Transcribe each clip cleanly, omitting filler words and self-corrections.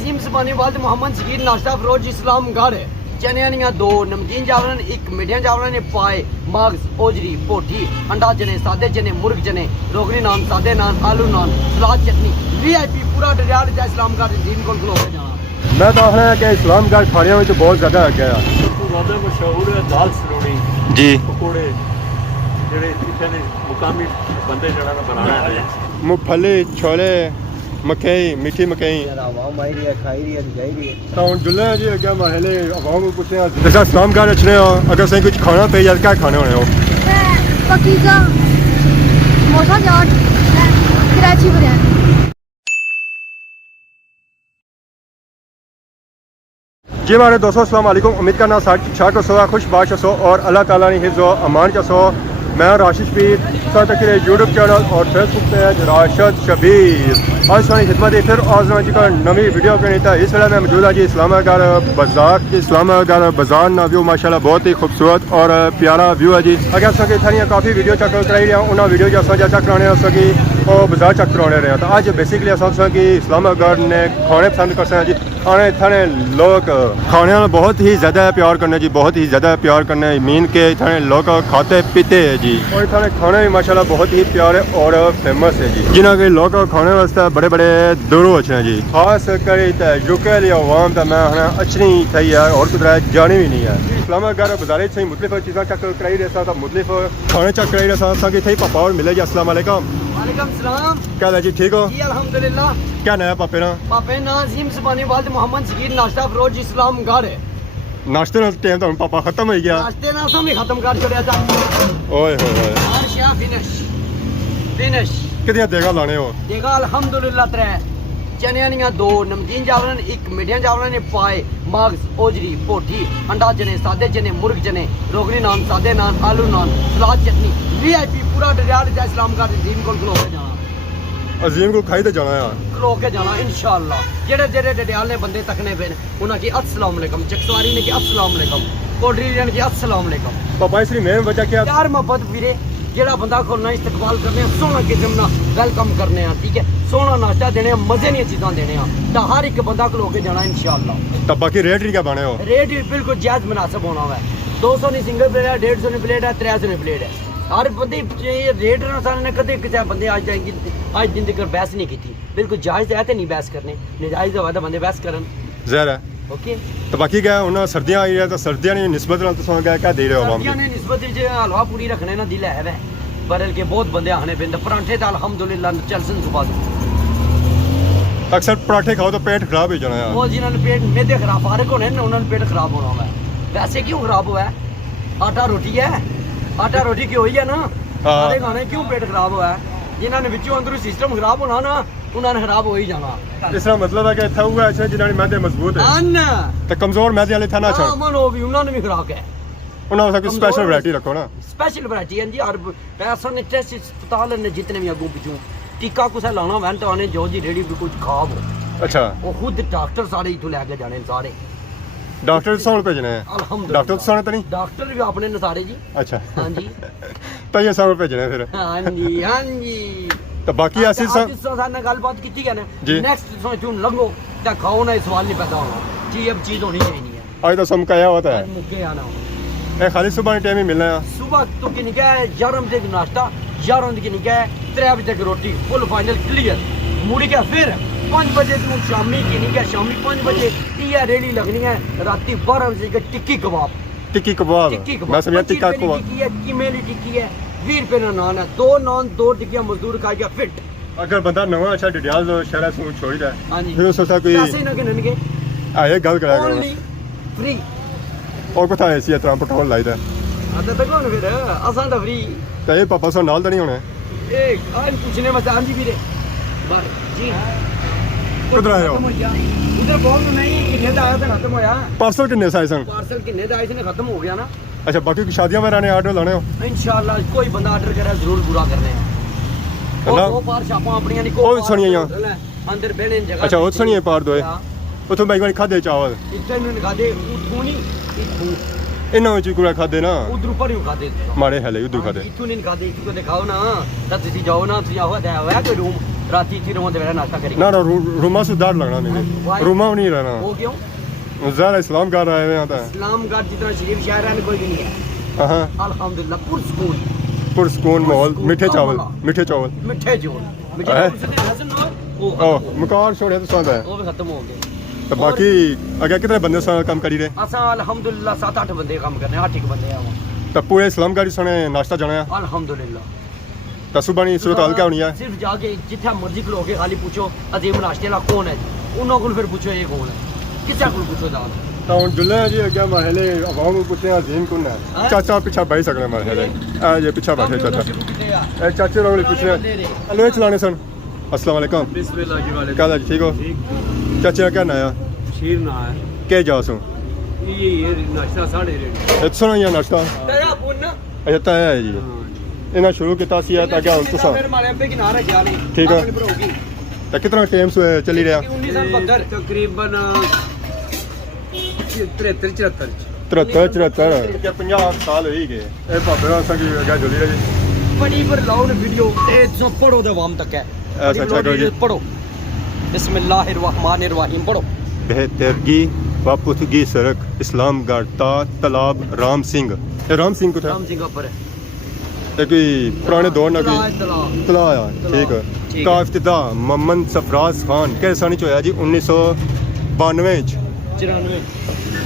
नाज़ीम ज़बानी वाल मोहम्मद शबीर नाश्ता फरोज इस्लामगढ़ चने दो नमकीन चावल एक मीठिया चावल ने पाए मगज ओजरी पोठी अंडा चने सादे चने मुर्ग चने रोगनी नान सादे नान आलू नान सलाद चटनी VIP पूरा दरियाल इस्लामगढ़ दिन को खलो के जाना। मैं तो आखना कि इस्लामगढ़ खाने में बहुत ज़्यादा आ गया मशहूर है दाल सलोनी जी पकौड़े ਜਿਹੜੇ ਇੱਥੇ ਦੇ ਮੁਕਾਮੀ ਬੰਦੇ ਜਿਹੜਾ ਨਾ ਬਣਾਣਾ ਹੈ मूंगफली छोले मकई मीठी मकई तो जुल्ले जी अगर महले आवाम को पूछते हैं जैसा इस्लामगढ़ अच्छे हो अगर सही कुछ खाना पे यार क्या खाने होने हो पकीज़ा समोसा चाट कराची बिरयानी। जी हमारे दोस्तों अस्सलाम वालेकुम। उम्मीद करना शाह को सो खुश बाश सो और अल्लाह ताला ने हिफ्ज़ व अमान का सो। मैं राशिद शबीर साथ यूट्यूब चैनल और फेसबुक पे राशिद शबीर आज सारी खिदमत है फिर आज जी का नवी वीडियो के नहीं था। इस वेले मैं मौजूद हाँ जी इस्लामागढ़ बाजार इस्लामागढ़ बाजार ना व्यू माशाल्लाह बहुत ही खूबसूरत और प्यारा व्यू है जी। अगर अस इतनी काफ़ी वीडियो चेक कराई रहे हैं उन्होंने वीडियो जो अस चेक कराने कि और बाजार चेक कराने रहे हैं। तो अज बेसिकली अस कि इस्लामागढ़ ने खाने पसंद कर सकते जी। खाने इतने लोग खाने बहुत ही ज़्यादा प्यार करने जी बहुत ही ज़्यादा प्यार करने मीन के इतने लोग खाते पीते हैं जी और इतने खाने भी माशाल्लाह बहुत ही प्यारे और फेमस है जी जिन्हें के लोग खाने वास्ते बड़े बड़े दूरों अच्छे हैं जी। खास कर यूके लिए आवाम तो मैं अच्छी थी है और कुछ जानी भी नहीं है। इस्लामागढ़ बाजार से मुख्तलिफ चीज़ें चेक कराई रहा था मुख्तलिफ खाने चेक कराई रहा था कि पापा और मिले जी। अस्सलाम वालेकुम। वालेकुम सलाम। क्या है जी ठीक हो जी अल्हम्दुलिल्लाह। क्या नया पापे ना पापे नाज़ीम ज़बानी वाल मोहम्मद शबीर नाश्ता फरोज इस्लामगढ़ नाश्ते ना टाइम तो पापा खत्म हो गया नाश्ते ना सब खत्म कर छोड़िया था। ओए होए शाह फिनिश कितने देगा लाने हो देखा अल्हम्दुलिल्लाह त्रै चने दो नमकीन चावल एक मीठिया चावल ने पाए मगज ओजरी पोठी अंडा चने सादे चने मुर्ग चने रोगनी नान सादे नान आलू नान सलाद चटनी VIP पूरा दरियाल इस्लामगढ़ दिन को खलो के जाना। अजीम को खाई तो जाना यार खलो के जाना इंशाअल्लाह। जेड़े जेड़े दरियाल ने बंदे तकने पे उन्हें की अस्सलाम वालेकुम चकसवारी ने की अस्सलाम वालेकुम कोडरी ने की अस्सलाम वालेकुम। पापा इसकी मेन वजह क्या यार मोहब्बत वीरे जेड़ा बंदा खोलना इस्तकबाल करने सोहना किस्म ना वेलकम करने ठीक है सोहना नाश्ता देने मजे नहीं चीज़ां देने तो हर एक बंदा खलो के जाना इंशाअल्लाह। तो बाकी रेट क्या बने हो रेट भी बिल्कुल जायज़ मुनासिब होना है। 200 नहीं सिंगल प्लेट है 150 प्लेट है 300 प्लेट है हर बंदे रेट ने कदे किसी बंदे अज दिन तक बहस नहीं की बिल्कुल जायज़ है तो नहीं बहस करने नजायज़ होगा तो बंदे बहस करन जहर है ओके। तो बाकी क्या उन्हें सर्दियाँ आई है तो सर्दियाँ ने निस्बत क्या दे रहे हो सर्दियाँ ने निस्बत हलवा पूरी रखने ना दिल है बदल के बहुत बंदे आने पे परांठे तो अल्हम्दुलिल्लाह चलसन सुबह अक्सर पराठे खाओ तो पेट खराब हो जाना है वो जिन्होंने पेट मेदे खराब फारक होने उन्होंने पेट खराब होना है। वैसे क्यों खराब हुआ है आटा रोटी है आटा रोटी क्यों ही है ना सारे खाने क्यों पेट खराब हुआ है जिन्होंने बिचों अंदर सिस्टम खराब होना ना उन्होंने खराब हो ही जाना। इसका मतलब है कि इतना हुआ अच्छा जिन्होंने मैदे मजबूत है तो कमजोर मैदे वाले था ना अच्छा मन हो भी उन्होंने भी खुराक है उन्होंने कुछ स्पेशल वैरायटी रखो ना स्पेशल वैरायटी है जी। हर पैसा ने टेस्ट अस्पताल ने जितने भी अगू पिछू टीका कुछ लाना वैन तो आने जो जी रेडी भी कुछ खाब हो अच्छा वो खुद डॉक्टर सारे इतों लैके जाने सारे डॉक्टर सौन भेजने हैं अल्हम्दुलिल्लाह डॉक्टर सौन तो नहीं डॉक्टर भी अपने ने सारे जी। अच्छा हाँ जी तो ये सौन भेजने फिर हाँ जी हाँ जी। तो बाकी ऐसी साथ गलबात की है ना नेक्स्ट जून लगो क्या खाओ ना सवाल नहीं पैदा होना जी अब चीज़ होनी चाहिए आज तो सम क्या होता है मुक्के आना खाली सुबह टाइम ही मिलना है सुबह तो की निकाह है 11 बजे नाश्ता 11 बजे की निकाह है 3 बजे तक रोटी फुल फाइनल क्लियर मुड़ के फिर 5 बजे तू शामी की निकाह शामी 5 बजे ये रेडी लगनी है राती 12 बजे के टिक्की कबाब मैं समझा टिक्का कबाब की मेरी टिक्की है 20 रुपए का नान है 2 नान 2 टिक्कियां मजदूर खा गया फिट। अगर बंदा नवा अच्छा डिटेल शहर से छोड़ दे हां जी फिर सोचा कोई पैसे ना गिननगे आए गल करा ओनली फ्री और कुछ ऐसी तरह पेट्रोल लाई था आता तक कौन फिर असा तो फ्री तो ये पापा सो नाल तो नहीं होने एक आज पूछने में आंजी भी रे बार जी किधर आए हो इधर बोल नहीं कितने दा आया था खत्म होया पार्सल कितने से आए सन पार्सल कितने दा आए थे खत्म हो गया ना। अच्छा बाकी की शादियां में रहने ऑर्डर लाने हो इंशाल्लाह कोई बंदा ऑर्डर करे जरूर पूरा करने हैं और दो पार छापा अपनी नहीं कोई सुनिया अंदर बैठने जगह अच्छा वो सुनिए पार दो उतो भाई वाली खादे चावल इतने ने खादे उठूनी इन्हों में चिकुड़ा खादे ना उधर ऊपर ही खादे मारे हेले उधर खादे इतने नहीं खादे इतने को दिखाओ ना तब तुसी जाओ ना तुसी आओ दे आया कोई रूम राती तीनों बंदे मेरा नाश्ता करेंगे। ना ना रूमा से डर लगना मुझे, रूमा में नहीं रहना। वो क्यों? ज़रा इस्लामगढ़ आए हुए यहाँ था। इस्लामगढ़ जितना शरीफ शहर है कोई भी नहीं है। हाँ अल्हम्दुलिल्लाह पुरसकून माहौल, मीठे चावल मीठे चावल मीठे चावल ओह मकान छोड़े तो साथ है। वो भी खत्म हो गए। तो बाकी अगर कितने बंदे साथ काम करी रहे? असा अल्हम्दुलिल्लाह 7-8 बंदे काम करने 8 बंदे हैं। तो पूरे इस्लामगढ़ सने नाश्ता जाना है। अल्हम्दुलिल्लाह तो सुबह नहीं सूरत हाल क्या होनी है? सिर्फ जाके जितना मर्जी खलो के खाली पूछो अजीम नाश्ते वाला कौन है, उन्हों को फिर पूछो ये कौन है, किसी को पूछो जाओ। तो हम जुल्ले जी क्या महले अवाम को पूछते हैं अजीम कौन है? चाचा पीछे बैठ सकते हैं महले ये पीछे बैठे चाचा चाचे लोग पूछ रहे हेलो चलाने सन। अस्सलाम वालेकुम। बिस्मिल्लाह जी वाले क्या हाल ठीक हो? चाचे का क्या नाया? शीर ना है क्या जासू ये नाश्ता साढ़े रेट इतना ही नाश्ता अच्छा तय है जी इन्हें शुरू किया सी है ताकि हम तुसा ठीक है तो कितना टाइम से चली रहा? तकरीबन 73-74 क्या 50 साल हो ही गए ए भापे दा असां की अगे जुली रही बड़ी पर लाओ ने वीडियो ए जो पढ़ो द वाम तक है ऐसा अच्छा करो जी पढ़ो बिस्मिल्लाहिर्रहमानिर्रहीम पढ़ो। बेहतरगी व पुतगी सड़क इस्लामगढ़ ता तालाब राम सिंह को था राम सिंह पर है ते कोई पुराने दौर ना कोई तला आया ठीक है ठीक का है। इफ्तिदा मोहम्मद सफराज खान के साल च होया जी 1992 च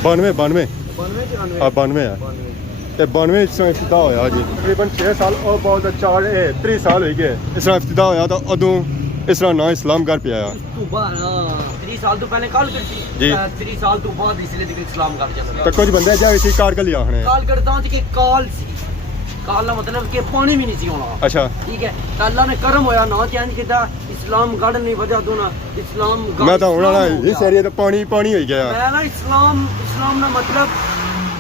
92 है ते 92 च इफ्तिदा होया जी तकरीबन 6 साल और बहुत 3 साल हो गए इस तरह इफ्तिदा होया तो उदों इस तरह ना इस्लामगढ़ पे आया 3 साल तो पहले कॉल करती जी 3 साल तो बाद इसलिए तक इस्लामगढ़ चल तो कुछ बंदे जाए सी कारगल ही आखने कॉल करता हूं कि कॉल सी कॉल का मतलब कि पानी भी नहीं सी होना अच्छा ठीक है तो अल्लाह ने करम होया ना चेंज किया इस्लामगढ़ नहीं वजह दो ना इस्लाम मैं तो होना इस एरिया तो पानी हो गया मैं ना इस्लाम ना मतलब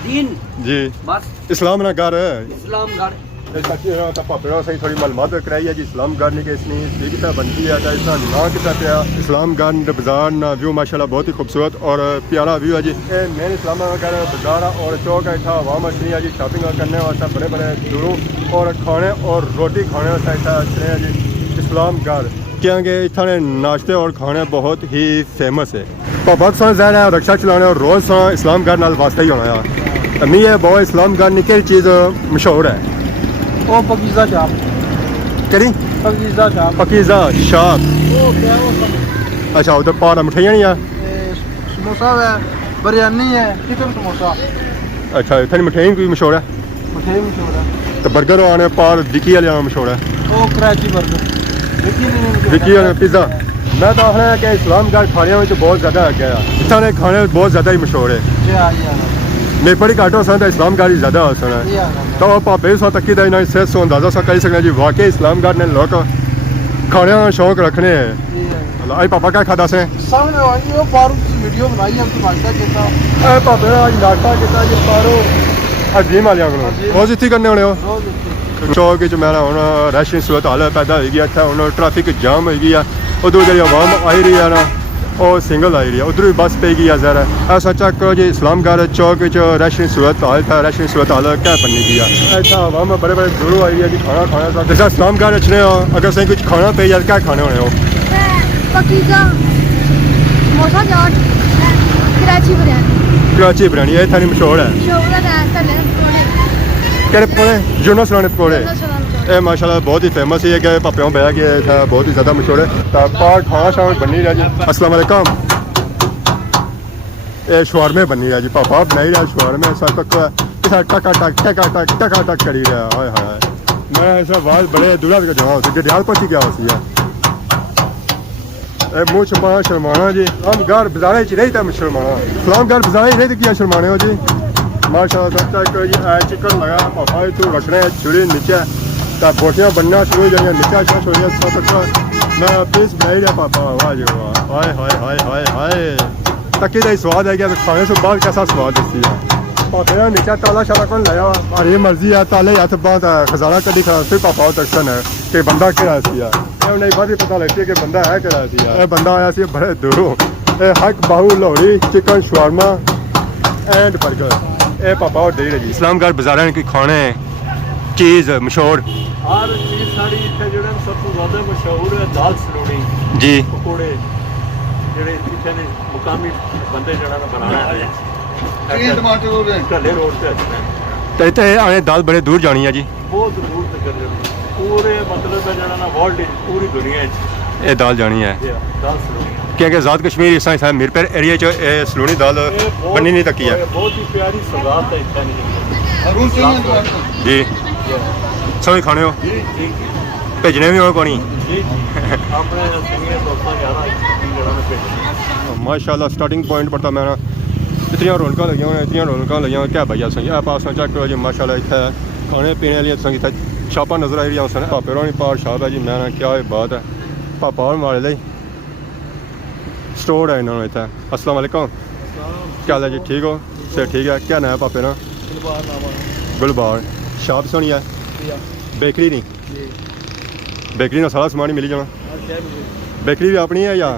दीन जी बस इस्लाम ना घर इस्लामगढ़ सही थोड़ी मालूमात कराई है जी इस्लामगढ़ नहीं कि इसने कितना बनती है इसका ना कितना पिया इस्लामगढ़ बाजार ना व्यू माशाल्लाह बहुत ही खूबसूरत और प्यारा व्यू है जी मेन इस्लामगढ़ बाजार और चौक है था वहाँ मछली है जी शॉपिंग करने वास्ते बड़े बड़े दूरों और खाने और रोटी खाने वास्ते अच्छे है जी इस्लामगढ़ क्योंकि इतने नाश्ते और खाने बहुत ही फेमस है बहुत सारा ज़ाहिर है रक्षा चलाने और रोज़ सा इस्लामगढ़ नाल वास्ता ही होना है मी है बहुत इस्लामगढ़ की केड़ी चीज़ मशहूर है ओ पकीज़ा चाप केड़ी पकीज़ा शाप अच्छा उधर पार मिठाइयाँ नहीं है समोसा है बिरयानी है चिकन समोसा अच्छा इतनी मिठाई कोई मशहूर है मिठाई मशहूर है तो बर्गर आने पार विकी वाले मशहूर है ओ कराची बर्गर विकी वाले पिज़्ज़ा मैं तो आखना है कि इस्लामगढ़ खाने में बहुत ज़्यादा है गया इतने खाने बहुत ज़्यादा ही मशहूर है मेरपुर घाट हो सकता इस्लामगढ़ ही ज़्यादा हो सकता है तो भापे सौ तकी का इन्हें सेहत सो अंदाजा सा कर सकते जी वाकई इस्लामगढ़ ने लोग खाने का शौक रखने हैं आज पापा क्या खाता से सामने वीडियो बनाई हम नाश्ता किया भापे आज नाश्ता किया जी पारो अजीम वाले को रोज इतनी करने होने हो चौक मैं हूँ रश सूरत हाल पैदा होगी इतना हूँ ट्रैफिक जाम हो गई है उधर जी आवाम आई रही है ना और सिंगल आई रही है उधर भी बस पे गई है जरा ऐसा चेक करो जी इस्लामगढ़ चौक रश सूरत हाल था रश सूरत हाल क्या बनने की है ऐसा आवाम बड़े बड़े दूरों आई है जी खाना खाना जैसा इस्लामगढ़ अच्छे हो अगर सही कुछ खाना पे यार क्या खाने होने हो पकीज़ा समोसा चाट कराची बिरयानी ये थानी मशहूर है केड़े पकौड़े जुनो सलाने पकौड़े ये माशाल्लाह बहुत ही फेमस है कि पापियों बह गया था बहुत ही ज़्यादा मशहूर है तो पार खाना शाम बनी रहा जी अस्सलाम वालेकुम ये शवारमे बनी रहा जी पापा बनाई रहा शवारमे सब तक टका टक करी रहा हाय हाय मैं ऐसा आवाज़ बड़े दूरा तक जमा होती गडियाल पहुंची क्या होती है मुँह छुपाना शर्माना जी इस्लामगढ़ बाजार रही था शर्माना इस्लामगढ़ बाजार रही थी क्या शर्माने हो जी माशाल्लाह सब तक जी चिकन लगा पापा तू रखने छुरी नीचे तो बोटियाँ बनना शुरू हो जाएंगे नीचा हो गया सब तक मैं पीस बनाई रहा पापा वाह जी वाह हाय हाय हाय हाय हाय तकी का स्वाद है क्या खाने से बाद कैसा स्वाद देती है पापा नीचा ताला शाला कौन लाया और ये मर्जी है ताले या तो बहुत खजाना कभी खा फिर पापा दर्शन है कि बंदा क्या सिया उन्हें बात ही पता लगती है कि बंदा है क्या सिया बंदा आया सी बड़े दूरों हक बाहू Lohri chicken shawarma and burger ए पापा और दे रही इस्लामगढ़ बाजार की खाने चीज़ मशहूर हर चीज़ साड़ी इत्थे जेह्ड़ा सब तो ज़्यादा मशहूर है दाल सलोनी जी पकौड़े जेह्ड़े इत्थे ने मुकामी बंदे जेह्ड़ा ना बनाना है टमाटर हो गए कल्ले रोड से अच्छे तो इतने आने दाल बड़े दूर जानी है जी बहुत दूर तक पूरे मतलब है जेह्ड़ा ना वर्ल्ड पूरी दुनिया ये दाल जानी है दाल सलोनी क्योंकि आज़ाद कश्मीर इस तरह मीरपुर एरिया च सलोनी दाल बननी नहीं तकी है बहुत ही प्यारी सौगात है इत्थे ने अरुण चाहिए टमाटर जी सभी खाने हो जी जी भेजने भी हो कोनी जी अपने संगे दोस्तों यारा जेह्ड़ा ना भेजना माशाल्लाह स्टार्टिंग पॉइंट पड़ता मैं इतनी रौनक लगी हुई इतनी रौनक लगी हुई क्या भैया सही पास चेक करो जी माशाल्लाह इतने खाने पीने वाली तुसें इतने छापा नजर आई रही सन भापे होनी पार छाप है जी मैं क्या बात है भापा और मारे लिए स्टोर है इन्होंने इतने अस्सलाम वालेकुम क्या हाल है जी ठीक हो सर ठीक है क्या नाम है पापे ना गुलबार शॉप सोनी है बेकरी नहीं बेकरी ना सारा सामान ही मिली जाना बेकरी भी अपनी है या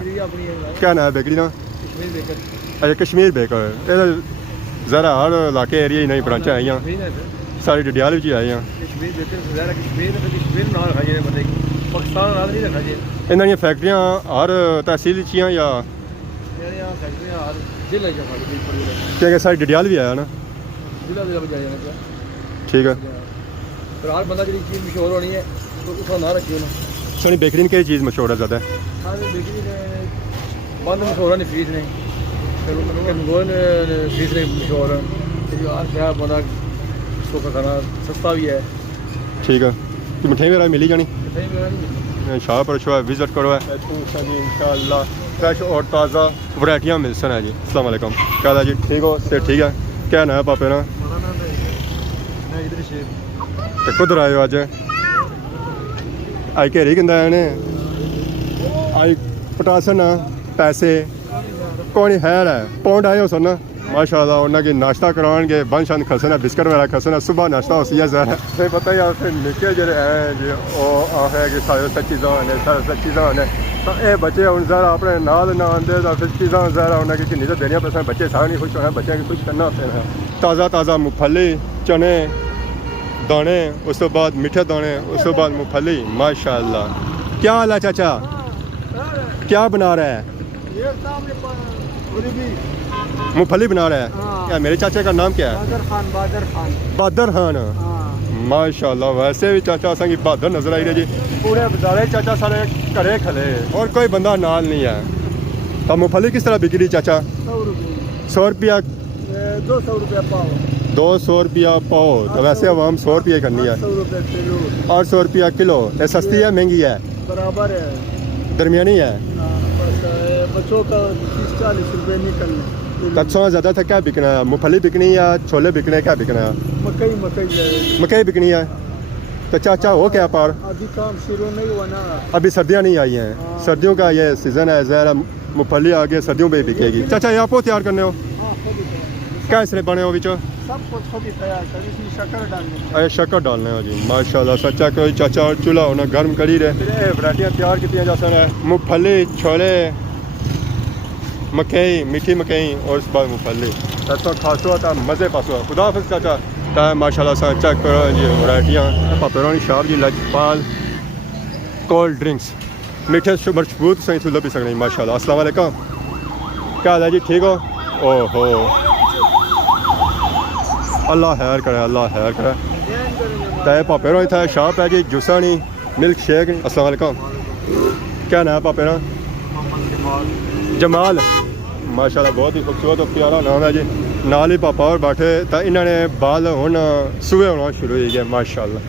क्या नाम है बेकरी ना अच्छा कश्मीर बेकर ये ज़रा हर इलाके एरिया ही नहीं ब्रांचा आई सारी डडियाल भी आई हैं इन्होंने फैक्ट्रियां हर तहसील या क्या सारी डडियाल भी आया ना ठीक है हर बंदा जी चीज़ मशहूर होनी है तो उसका ना रखिए ना सोनी बेकरी में कई चीज़ मशहूर है ज़्यादा बेकरी बंद मशहूर नहीं फीस नहीं फीस नहीं मशहूर है क्या बंदा उसको खाना सस्ता भी है ठीक है तो मिठाई वगैरह मिली जानी शाह पर शो है विजिट करो है इंशाल्लाह फ्रेश और ताज़ा वैरायटियाँ मिल सन है जी अस्सलाम वालेकुम क्या हाल है जी ठीक हो सर ठीक है क्या नाम है पापे ना तो कुधर आए हो अज आई घेरी किंदा ने आई पटासन पैसे कौन है पौंड आए हो सर माशाल्लाह उन्होंने नाश्ता कराएंगे बन शन खसन है बिस्किट वगैरह खसन है सुबह नाश्ता हो सी है ज़रा फिर पता ही फिर निके जो है जी है कि सारे सच्ची जान है सारे सच्ची जान है तो ये बच्चे हूँ ज़रा अपने नाल ना आते तो फिर चीज़ा ज़रा उन्हें किन्नी तो देनिया पैसा बच्चे सारे नहीं खुश होना बच्चों की खुश करना पैना ताज़ा ताज़ा मूँगफली चने दाने उस तो बाद मीठे दाने उस तो बाद मूँगफली माशाल्लाह क्या हाल है चाचा क्या बना रहा है मूँगफली बना रहा है क्या मेरे चाचा का नाम क्या है बहादुर खान माशाल्लाह वैसे भी चाचा संगी बहादुर नजर आई रहे जी पूरे बाजारे चाचा सारे घरे खले और कोई बंदा नाल नहीं है तो मूँगफली किस तरह बिक रही चाचा 100 रुपया 200 रुपया पाव 200 रुपया पाव तो वैसे आवाम 100 रुपया करनी है 800 रुपया किलो ये सस्ती है महंगी है बराबर है दरमियानी है बच्चों का 30-40 रुपये निकलना अच्छा ज़्यादा था क्या बिकना है मूँगफली बिकनी या छोले बिकने क्या बिकना है मकई बिकनी है तो चाचा हो क्या पार अभी काम शुरू नहीं हुआ ना अभी सर्दियाँ नहीं आई हैं सर्दियों का ये सीज़न है ज़रा मूँगफली आगे सर्दियों में ही बिकेगी चाचा ये आपको तैयार करने हो क्या इसने बने हो बिचो सब कुछ खुद ही तैयार कर इसमें शक्कर डालनी अरे शक्कर डालने हो जी माशाल्लाह सच्चा कोई चाचा और चूल्हा होना गर्म करी रहे फिर ये वैरायटियाँ तैयार की जा सकते हैं मूँगफली छोले मकई मीठी मकई और उस बाद मूँगफली ऐसा खासो था मज़े पासो खुदा हाफिज़ चाचा ता माशाल्लाह सा चेक करो जी वैरायटियाँ पापेरोनी शॉप जी लजपाल कोल्ड ड्रिंक्स मीठे मजबूत सही थी लभी सकनी माशाल्लाह अस्सलाम वालेकुम क्या हाल है जी ठीक हो ओहो अल्लाह खैर करे तय पापेरो था शॉप है जी जूसानी मिल्क शेक अस्सलाम वालेकुम क्या नाम है पापेरा जमाल माशाल्लाह बहुत ही खूबसूरत और प्यारा नाम है जी नाल ही पापा और बैठे तो इन्होंने बाल होना सुबह होना शुरू हो गया माशाल्लाह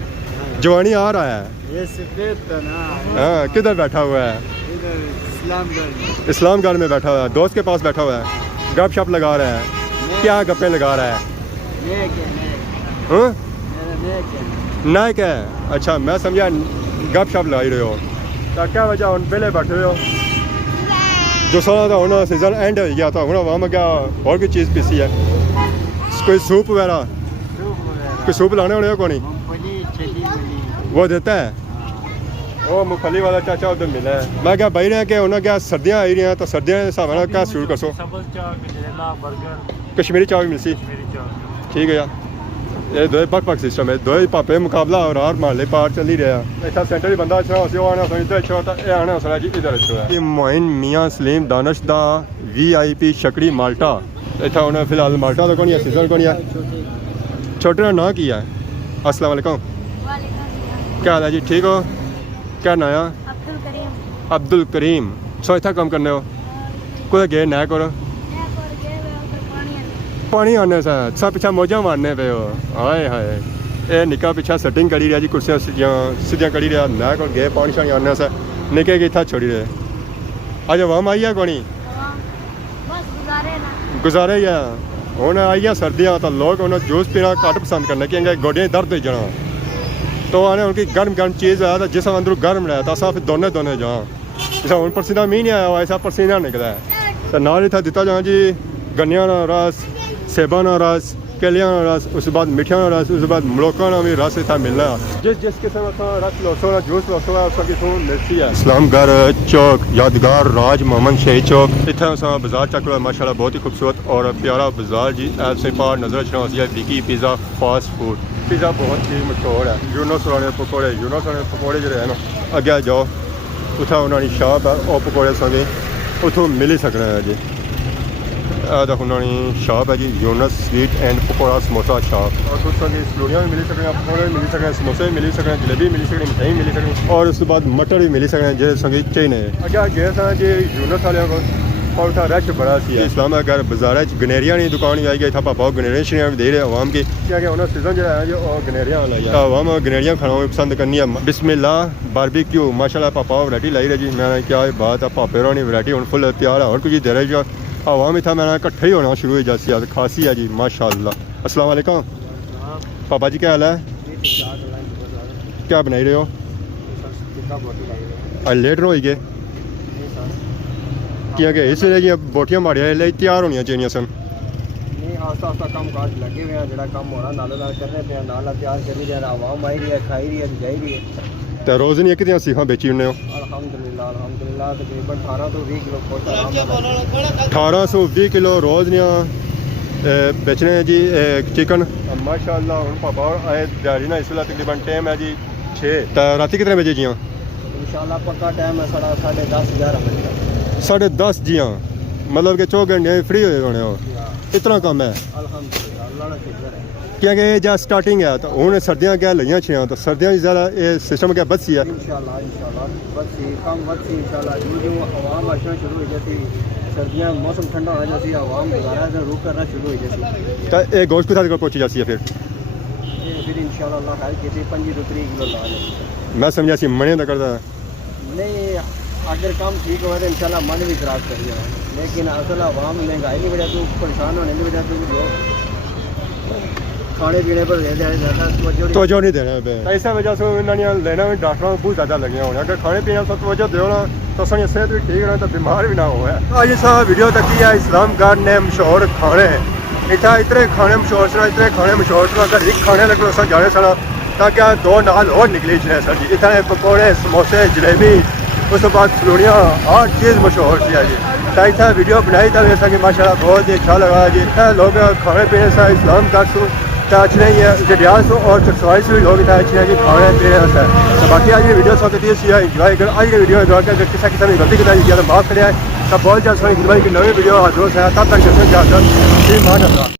जवानी आ रहा है ये सफेद था ना हाँ किधर बैठा हुआ है इस्लामगढ़ में बैठा हुआ है दोस्त के पास बैठा हुआ है गप शप लगा रहा है क्या गप्पे लगा रहा है नायक है अच्छा मैं समझा गप शप लगा रहे हो तो क्या वजह उन पहले बैठे हुए हो जो सारा था होना सीजन एंड हो गया था हूँ वहाँ में क्या और कोई चीज़ पीसी है कोई सूप वगैरह कोई सूप लाने होने को नहीं वो देता है वो मूँगफली वाला चाचा उधर मिला है मैं क्या भाई रहे कि उन्हें क्या सर्दियाँ आई रही हैं तो सर्दियों के हिसाब से क्या शुरू कर सो कश्मीरी चाय भी मिलती ठीक है यार ਇਹ ਦੋਏ ਪੱਕ ਸਿਸਟਮ ਹੈ ਦੋਏ ਭਾਪੇ ਮੁਕਾਬਲਾ ਔਰ ਹਰ ਮਹੱਲੇ ਪਾਰ ਚੱਲ ਹੀ ਰਿਹਾ ਇੱਥਾ ਸੈਂਟਰ ਹੀ ਬੰਦਾ ਅੱਛਾ ਹੋ ਉਹ ਆਣਾ ਇੱਧਰ ਅੱਛਾ ਤਾਂ ਇਹ ਆਣਾ ਹੋਣਾ ਜੀ ਇੱਧਰ ਅੱਛਾ ਹੈ ਇਹ ਮੋਇਨ ਮੀਆਂ ਸਲੀਮ ਦਾਨਸ਼ ਦਾ VIP ਛਕੜੀ ਮਾਲਟਾ ਇੱਥਾ ਹੁਣ ਫਿਲਹਾਲ ਮਾਲਟਾ ਦਾ ਕੋਣੀ ਹੈ ਸੀਜ਼ਨ ਕੋਣੀ ਹੈ ਛੋਟੇ ਦਾ ਨਾਂ ਕੀ ਹੈ अस्सलाम वालेकुम क्या हाल है जी ठीक हो क्या नाम है अब्दुल करीम सो इतना काम करने हो कुछ गए ना करो पानी आने से सब पिछा मौजा मारने पे हो हाय हाय ये निका पिछा सेटिंग करी रहा जी कुर्सियाँ सीधियाँ करी रहा ना को गए पानी शानी आने से निके की था छोड़ी रहे आज वहाँ आई है कोनी गुजारे या ਹੁਣ ਆਈਆਂ ਸਰਦੀਆਂ ਤਾਂ ਲੋਕ ਉਹਨਾਂ ਜੂਸ ਪੀਣਾ ਘੱਟ ਪਸੰਦ ਕਰਨੇ ਕਿਉਂਕਿ ਗੋਡਿਆਂ ਦਰਦ ਹੋ ਜਾਣਾ तो आने उनकी गर्म गर्म चीज़ है तो जिस अंदर गर्म रहता सब दोने दोने जहाँ जैसा हूँ पसीना मीह नहीं आया हुआ ऐसा पसीना निकला है तो नाल इतना दिता जहाँ जी गन्निया का रस सेबा का रस केलियां का रस उसके बाद मिठिया का रस उसके बाद मलोका का भी रस इतना मिलना जिस किस्म का रस लोसो का जूस लोसो है उसका किस्म मिलती है इस्लामगढ़ चौक यादगार राज मोहम्मद शही चौक इतना बाजार चक माशाल्लाह बहुत ही खूबसूरत और प्यारा बाजार जी ऐसे पार नजर चढ़ा Vicky pizza fast food pizza बहुत ही मशहूर है यूनस वाले पकौड़े जो है ना अगे जाओ उतना उन्होंने शॉप है और पकौड़े संगे उतों मिल ही सकना है जी उन्होंने शॉप है जी Yunus sweet and pakora samosa shop और कुछ संगे सलूड़ियाँ भी मिल सकते पकौड़े भी मिल सकते समोसे भी मिल सकते जलेबी मिल सकती मिठाई मिल सकती और उसके बाद मटर भी मिल सकते जो संगे चाहिए अगे गए थे जी यूनस वाले को और उठा रश बड़ा सी इस्लामागढ़ बाजार गनेरिया की दुकान भी आई गई था पापा गनेरिया शनिया भी दे रहे आवाम की क्या कि उन्होंने सीजन जो है जो गनेरिया वाला है आवाम गनेरिया खाना पसंद करनी है बिस्मिल्लाह बारबेक्यू माशाल्लाह पापा वैरायटी लाई रही जी मैंने क्या बात है पापे होनी वैरायटी हूँ फुल तैयार है और कुछ दे रहे जो आवाम इतना मैंने कट्ठे ही होना शुरू हो जाती खासी है जी माशाल्लाह अस्सलाम वालेकुम पापा जी क्या हाल है क्या बनाई रहे हो आज लेट हो गए क्योंकि इसलिए जी बोटियां माड़िया तैयार होनी चाहिए सन आस्ता आस्ता काम काज लगे हुए हैं जरा काम होना नाल नाल कर रहे हैं नाल तैयार कर रही है आवाम आई रही है खाई रही है जाई रही है तो रोज़ नहीं कितनी सीखा बेची उन्हें अल्हम्दुलिल्लाह तकरीबन 18 तो 20 किलो पोटा 1820 किलो रोज़ ने बेचने हैं जी चिकन माशाल्लाह हूँ पापा आए दिहाड़ी ना इस वेला तकरीबन टाइम है जी 6 तो राती कितने बजे जी इंशाल्लाह पक्का टाइम है साढ़ा 10:30 11 बजे 10:30 जी मतलब कि 4 घंटे फ्री हो होने हो इतना कम है अल्हम्दुलिल्लाह अल्लाह का शुक्र है क्योंकि जब स्टार्टिंग है तो हूँ सर्दियाँ क्या लगियां छियां तो सर्दियाँ ज़्यादा ये सिस्टम क्या बदसी है इंशाल्लाह बदसी कम बदसी इंशाल्लाह जो आवाम आना शुरू हो जाती सर्दियाँ मौसम ठंडा हो जाती आवाम गुजारा रुक करना शुरू हो जाती तो ये गोश्त के साथ पहुँची जाती है फिर इंशाल्लाह अल्लाह खैर की 25 to 30 किलो ला जाती मैं समझा सी मने तो करता नहीं अगर काम ठीक हुआ तो इंशाल्लाह मन भी खराब कर दिया लेकिन असल आवाम महंगाई की वजह से परेशान होने की वजह से लोग खाने पीने पर तवज्जो नहीं देना पे ऐसा वजह से इन्होंने लेना भी डॉक्टरों को बहुत ज़्यादा लगे होने अगर खाने पीने पर तवज्जो दो ना तो सारी सेहत भी ठीक रहे तो बीमार भी ना हो आज सा वीडियो तकी है इस्लामगढ़ ने मशहूर खाने इतना इतने खाने मशहूर सना इतने खाने मशहूर सना अगर एक खाने लगे अस जाने सना ताकि 2 नाल और निकली चले सर जी इतने पकौड़े समोसे जलेबी उस बाद सलूड़ियाँ हर चीज़ मशहूर सी है जी तो इतना वीडियो बनाई था जैसा कि माशाल्लाह बहुत ही अच्छा लगा जी लोग खाने पीने से इस्लामगढ़ से तो अच्छे नहीं है जडियाल से और चकसवाई से भी लोग इतना अच्छे हैं कि खाने पीने से तो बाकी आज ये वीडियो सब इंजॉय कर आज के वीडियो में दुआ कर किसी किसी ने गलती की तो माफ़ करें तब बहुत जल्द की नई वीडियो हाजिर है तब तक जैसे मान